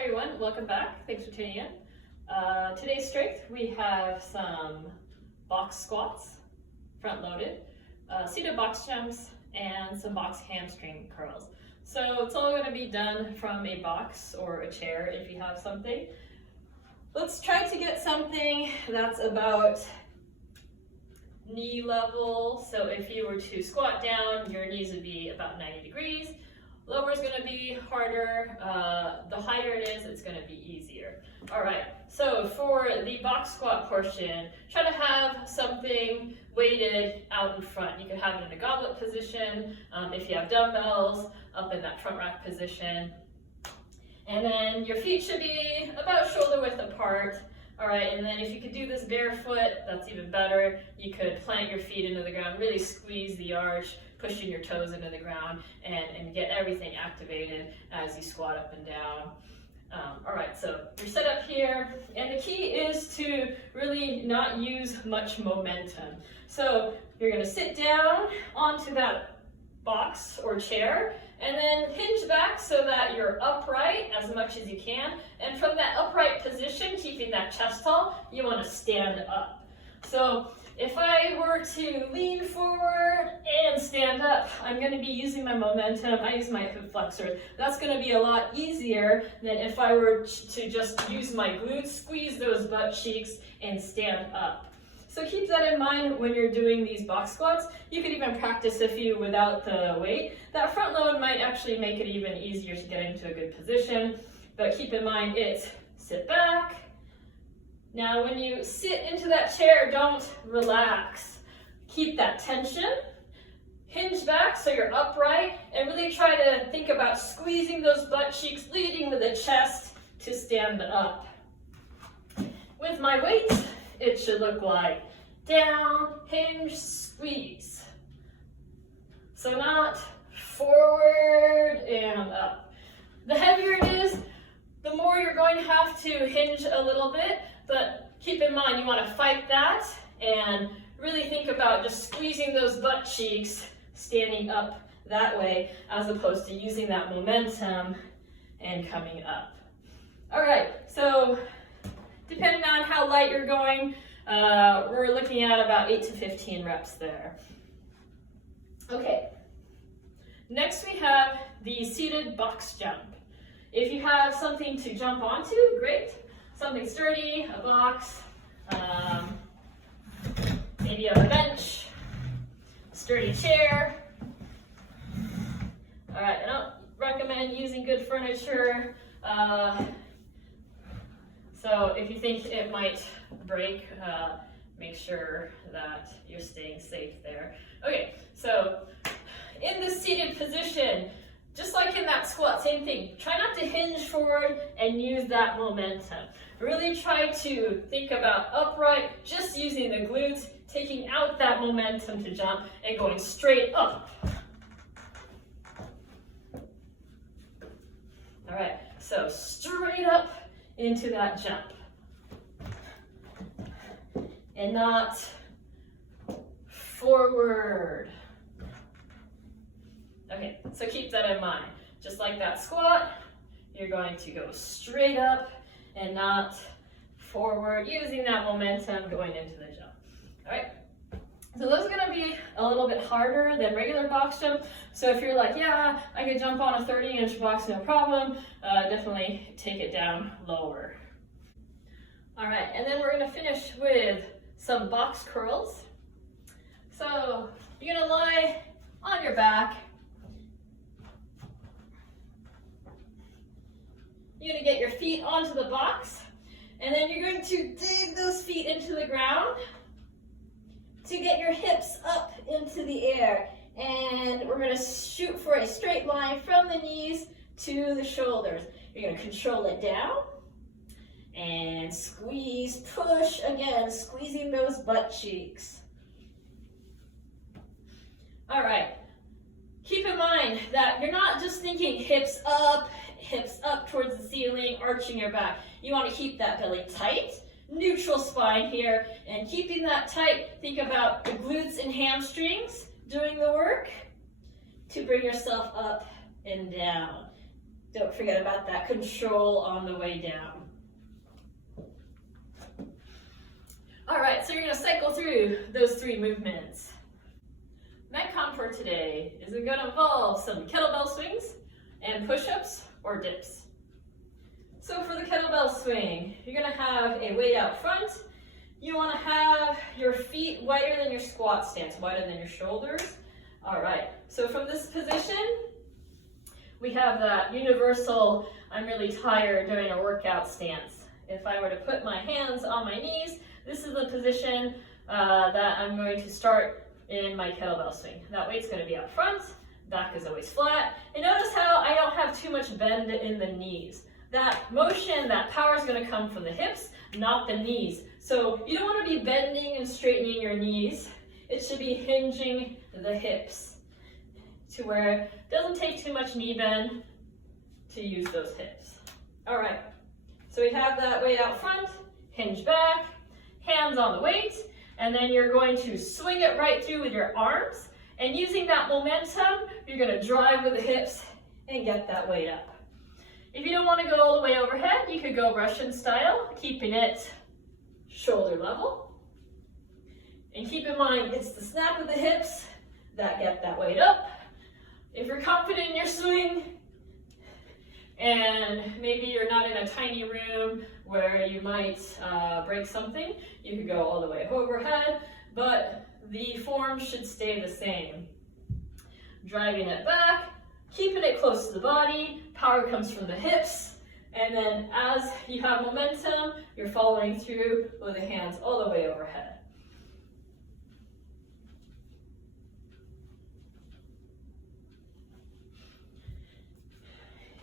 Hi everyone, welcome back. Thanks for tuning in. Today's strength, we have some box squats, front loaded, seated box jumps, and some box hamstring curls. So it's all going to be done from a box or a chair if you have something. Let's try to get something that's about knee level. So if you were to squat down, your knees would be about 90 degrees. Lower is going to be harder. The higher it is, it's going to be easier. All right, so for the box squat portion, try to have something weighted out in front. You can have it in a goblet position, if you have dumbbells, up in that front rack position. And then your feet should be about shoulder width apart. All right, and then if you could do this barefoot, that's even better. You could plant your feet into the ground, really squeeze the arch, pushing your toes into the ground, and get everything activated as you squat up and down. All right, so you're set up here, and the key is to really not use much momentum. So you're gonna sit down onto that box or chair, and then hinge back so that you're upright as much as you can. And from that upright position, keeping that chest tall, you want to stand up. So if I were to lean forward and stand up, I'm going to be using my momentum. I use my hip flexor. That's going to be a lot easier than if I were to just use my glutes, squeeze those butt cheeks, and stand up. So keep that in mind when you're doing these box squats. You could even practice a few without the weight. That front load might actually make it even easier to get into a good position, but keep in mind it's sit back. Now when you sit into that chair, don't relax. Keep that tension. Hinge back so you're upright, and really try to think about squeezing those butt cheeks, leading with the chest to stand up. With my weight, it should look like down, hinge, squeeze. So not forward and up. The heavier it is, the more you're going to have to hinge a little bit, but keep in mind you want to fight that and really think about just squeezing those butt cheeks, standing up that way, as opposed to using that momentum and coming up. All right, so depending on how light you're going, we're looking at about 8 to 15 reps there. Okay, next we have the seated box jump. If you have something to jump onto, great. Something sturdy, a box, maybe a bench, sturdy chair. All right, I don't recommend using good furniture. So if you think it might break, make sure that you're staying safe there. Okay, so in the seated position, just like in that squat, same thing. Try not to hinge forward and use that momentum. Really try to think about upright, just using the glutes, taking out that momentum to jump and going straight up. All right, so straight up into that jump. And not forward. Okay, so keep that in mind. Just like that squat, you're going to go straight up and not forward, using that momentum going into the jump. All right, so those are going to be a little bit harder than regular box jump. So if you're like, yeah, I could jump on a 30-inch box, no problem, definitely take it down lower. All right, and then we're going to finish with some box curls. So you're going to lie on your back. You're going to get your feet onto the box, and then you're going to dig those feet into the ground to get your hips up into the air. And we're going to shoot for a straight line from the knees to the shoulders. You're going to control it down and squeeze, push again, squeezing those butt cheeks. All right, keep in mind that you're not just thinking hips up towards the ceiling, arching your back. You want to keep that belly tight, neutral spine here, and keeping that tight, think about the glutes and hamstrings doing the work to bring yourself up and down. Don't forget about that control on the way down. All right, so you're gonna cycle through those 3 movements. Metcon for today is gonna involve some kettlebell swings and push-ups or dips. So for the kettlebell swing, you're gonna have a weight out front. You wanna have your feet wider than your squat stance, wider than your shoulders. All right, so from this position, we have that universal, I'm really tired during a workout stance. If I were to put my hands on my knees, this is the position that I'm going to start in my kettlebell swing. That weight's gonna be up front, back is always flat. And notice how I don't have too much bend in the knees. That motion, that power is gonna come from the hips, not the knees. So you don't wanna be bending and straightening your knees. It should be hinging the hips to where it doesn't take too much knee bend to use those hips. All right, so we have that weight out front, hinge back, hands on the weight, and then you're going to swing it right through with your arms, and using that momentum, you're gonna drive with the hips and get that weight up. If you don't wanna go all the way overhead, you could go Russian style, keeping it shoulder level. And keep in mind, it's the snap of the hips that get that weight up. If you're confident in your swing, and maybe you're not in a tiny room where you might break something, you could go all the way overhead, but the form should stay the same. Driving it back, keeping it close to the body, power comes from the hips, and then as you have momentum, you're following through with the hands all the way overhead.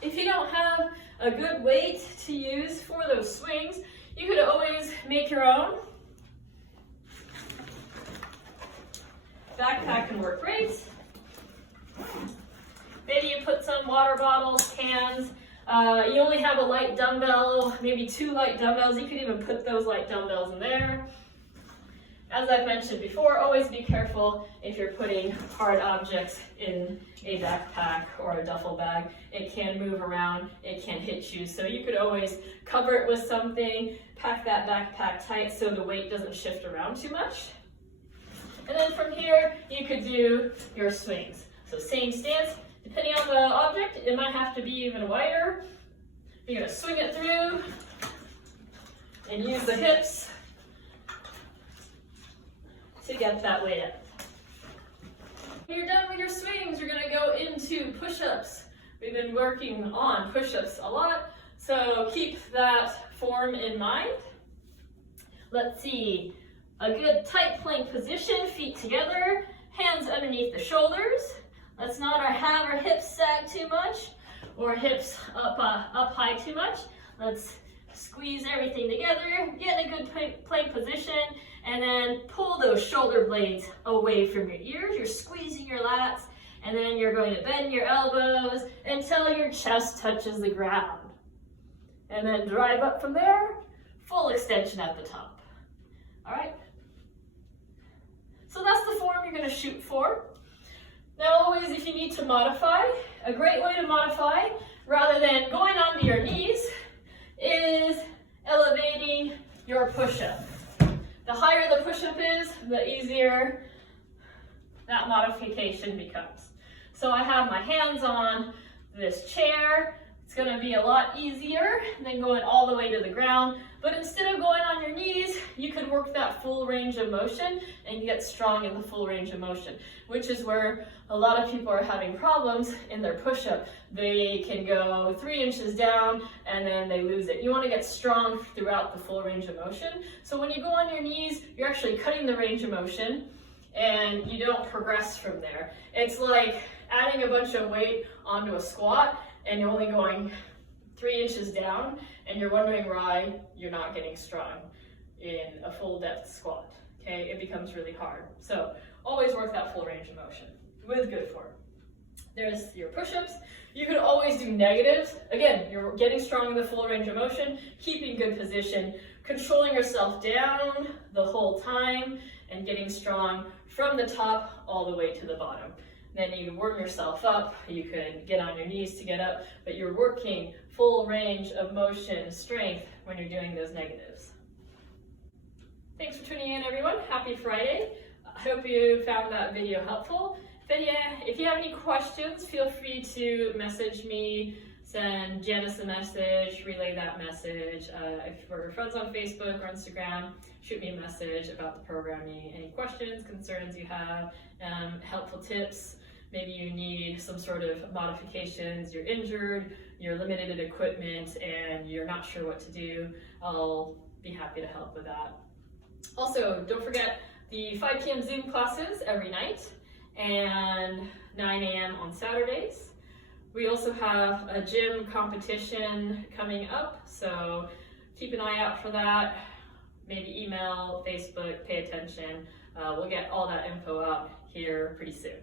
If you don't have a good weight to use for those swings, you could always make your own. Backpack can work great. Maybe you put some water bottles, cans. You only have a light dumbbell, maybe 2 light dumbbells. You could even put those light dumbbells in there. As I've mentioned before, always be careful if you're putting hard objects in a backpack or a duffel bag. It can move around, it can hit you. So you could always cover it with something, pack that backpack tight so the weight doesn't shift around too much. And then from here, you could do your swings. So same stance, depending on the object, it might have to be even wider. You're gonna swing it through and use the hips to get that weight up. When you're done with your swings, you're gonna go into push-ups. We've been working on push-ups a lot, so keep that form in mind. Let's see, a good tight plank position, feet together, hands underneath the shoulders. Let's not have our hips sag too much or hips up high too much. Let's squeeze everything together, get in a good plank position, and then pull those shoulder blades away from your ears. You're squeezing your lats, and then you're going to bend your elbows until your chest touches the ground. And then drive up from there, full extension at the top. All right? So that's the form you're gonna shoot for. Now always, if you need to modify, a great way to modify, rather than going onto your knees, is elevating your push-up. The higher the push-up is, the easier that modification becomes. So I have my hands on this chair. It's gonna be a lot easier than going all the way to the ground. But instead of going on your knees, you could work that full range of motion and get strong in the full range of motion, which is where a lot of people are having problems in their push-up. They can go 3 inches down and then they lose it. You want to get strong throughout the full range of motion. So when you go on your knees, you're actually cutting the range of motion and you don't progress from there. It's like adding a bunch of weight onto a squat and you're only going 3 inches down and you're wondering why you're not getting strong in a full depth squat. Okay, it becomes really hard. So always work that full range of motion with good form. There's your push-ups. You could always do negatives. Again, you're getting strong in the full range of motion, keeping good position, controlling yourself down the whole time, and getting strong from the top all the way to the bottom. then you warm yourself up. You could get on your knees to get up, but you're working full range of motion, strength when you're doing those negatives. Thanks for tuning in, everyone. Happy Friday. I hope you found that video helpful. If you have any questions, feel free to message me, send Janice a message, relay that message. If we're friends on Facebook or Instagram, shoot me a message about the programming. Any questions, concerns you have, helpful tips. Maybe you need some sort of modifications, you're injured, you're limited in equipment, and you're not sure what to do. I'll be happy to help with that. Also, don't forget the 5 p.m. Zoom classes every night and 9 a.m. on Saturdays. We also have a gym competition coming up, so keep an eye out for that. Maybe email, Facebook, pay attention. We'll get all that info out here pretty soon.